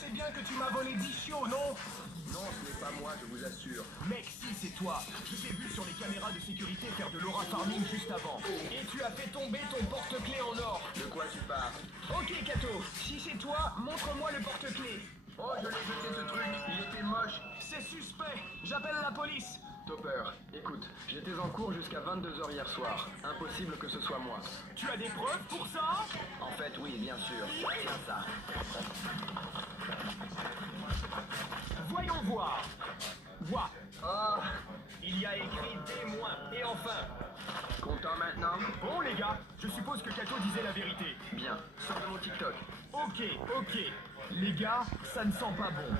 sais bien que tu m'as volé 10 chiots, non? Non, ce n'est pas moi, je vous assure. Mec, si, c'est toi. Je t'ai vu sur les caméras de sécurité faire de l'aura farming juste avant. Et tu as fait tomber ton porte-clés en or. De quoi tu parles? Ok, Kato, si c'est toi, montre-moi le porte-clés. Oh, je l'ai jeté ce truc, il était moche. C'est suspect. J'appelle la police. Topper, écoute, j'étais en cours jusqu'à 22h hier soir. Impossible que ce soit moi. Tu as des preuves pour ça? En fait, oui, bien sûr. C'est ça. Voyons voir. Vois. Oh, Il y a écrit témoin. Et enfin. content maintenant? Bon, les gars, je suppose que Kato disait la vérité. Bien, sors de mon TikTok. Ok, ok. Les gars, ça ne sent pas bon.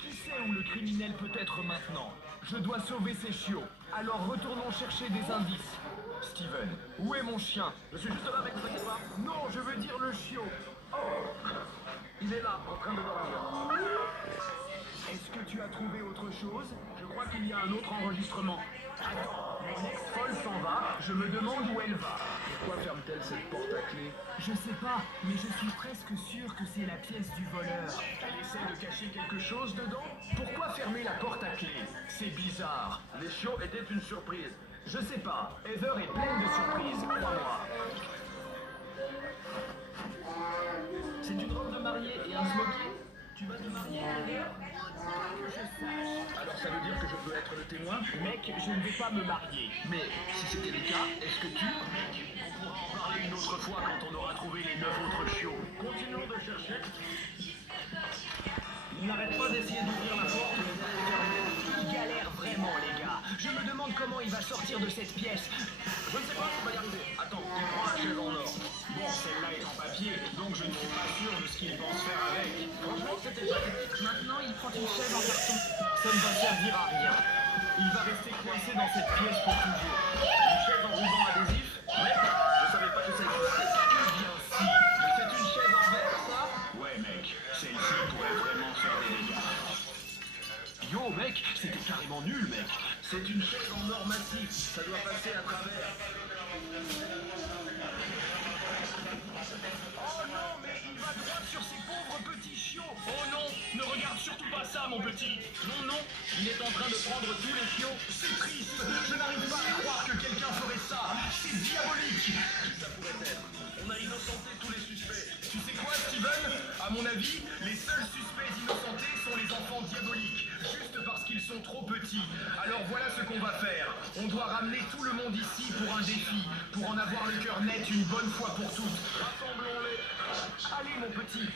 Qui sait où le criminel peut être maintenant? Je dois sauver ces chiots. Alors retournons chercher des indices. Steven, où est mon chien? Je suis juste là, mec, vous inquiétez pas. Non, je veux dire le chiot. Oh, Il est là, en train de dormir. est-ce que tu as trouvé autre chose? Je crois qu'il y a un autre enregistrement. Attends, mon ex-folle s'en va, je me demande où elle va. Pourquoi ferme-t-elle cette porte à clé? Je sais pas, mais je suis presque sûr que c'est la pièce du voleur. Elle essaie de cacher quelque chose dedans? Pourquoi fermer la porte à clé? C'est bizarre. Les chiots étaient une surprise. Je sais pas, Heather est pleine de surprises, crois-moi. C'est une robe de mariée et un smoking? Tu vas te marier, Heather? Pas que je sache. Alors ça veut dire que je peux être le témoin? Mec, je ne vais pas me marier. Mais si c'était le cas, est-ce que tu... On pourra en parler une autre fois quand on aura trouvé les 9 autres chiots. Continuons de chercher. Il n'arrête pas d'essayer d'ouvrir la porte, mais elle est fermée. Il galère vraiment, les gars. Je me demande comment il va sortir de cette pièce. Je ne sais pas s'il va y arriver. Attends, il prend la chaise en or. Bon, celle-là est en papier, donc je ne suis pas sûr de ce qu'il pense faire avec. Franchement, c'était pathétique. Maintenant, il prend une chaise en carton. Ça ne va servir à rien. Il va rester coincé dans cette pièce pour toujours. Une chaise en ruban adhésif? Ouais, je savais pas que ça existait. Eh bien, si. Mais c'est une chaise en verre, ça? Ouais, mec, celle-ci pourrait vraiment faire des dégâts. Yo, mec, c'était carrément nul, mec. C'est une chaise en or massif. Ça doit passer à travers. Oh non, mais il va droit sur ces pauvres petits chiots. Oh non, ne regarde surtout pas ça, mon petit. Non, non, il est en train de prendre tous les chiots. C'est triste. Je n'arrive pas à croire que quelqu'un ferait ça. C'est diabolique. Qui ça pourrait être? On a innocenté tous les suspects. Tu sais quoi, Steven? À mon avis, les seuls suspects innocentés sont les enfants diaboliques, juste parce qu'ils sont trop petits. Alors voilà ce qu'on va faire. On doit ramener tout le monde ici pour un défi, pour en avoir le cœur net une bonne fois pour toutes. Rassemblons-les. Allez, mon petit.